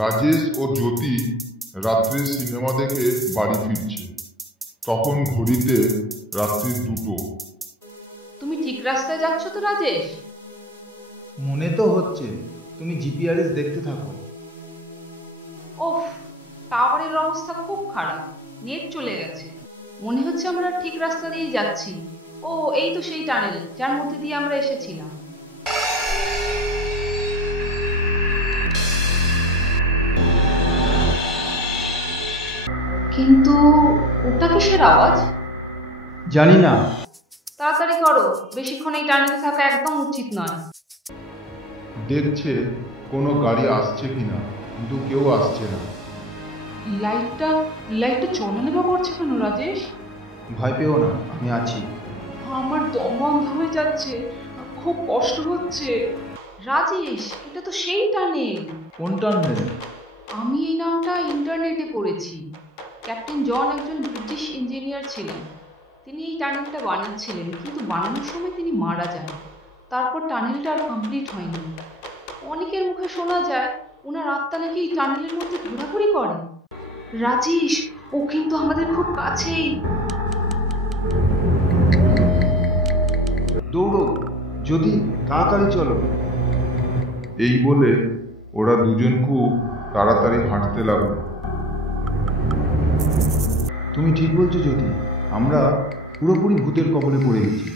রাজেশ ও জ্যোতি রাত্রে সিনেমা দেখে বাড়ি ফিরছে। তখন ঘড়িতে রাত্রি 2টো। তুমি ঠিক রাস্তায় যাচ্ছ তো রাজেশ? মনে তো হচ্ছে। তুমি জিপিআরএস দেখতে থাকো। ওফ, টাওয়ারের অবস্থা খুব খারাপ, নেট চলে গেছে। মনে হচ্ছে আমরা ঠিক রাস্তা দিয়ে যাচ্ছি। ও, এই তো সেই টানেল যার মধ্যে দিয়ে আমরা এসেছিলাম। কিন্তু ওটা কিসের আওয়াজ? জানি না। তাড়াতাড়ি করো, বেশিক্ষণ এই টানেলে থাকা একদম উচিত নয়। দেখছে কোনো গাড়ি আসছে কিনা, কিন্তু কেউ আসছে না। লাইটটা চলালেবা করছে কেন রাজেশ? ভয় পেও না, আমি আছি। আমার দম বন্ধ হয়ে যাচ্ছে, খুব কষ্ট হচ্ছে। রাজেশ, এটা তো সেই টানেল। কোন টানেল? আমি এই নামটা ইন্টারনেটে পড়েছি। ক্যাপ্টেন জন একজন ব্রিটিশ ইঞ্জিনিয়ার ছিলেন। তিনি এই টানেলটা বানাচ্ছিলেন, কিন্তু বানানোর সময় তিনি মারা যান। তারপর টানেলটা আর কমপ্লিট হয়নি। অনেকের মুখে শোনা যায় ওনার আত্মা নাকি এই টানেলের মধ্যে ঘোরাঘুরি করে। রাজেশ, ও কিন্তু আমাদের খুব কাছেই। দৌড়ো যদি, তাড়াতাড়ি চলো। এই বলে ওরা দুজন খুব তাড়াতাড়ি হাঁটতে লাগলো। তুমি ঠিক বলছো যদি, আমরা পুরোপুরি ভূতের কবলে পড়ে গেছি।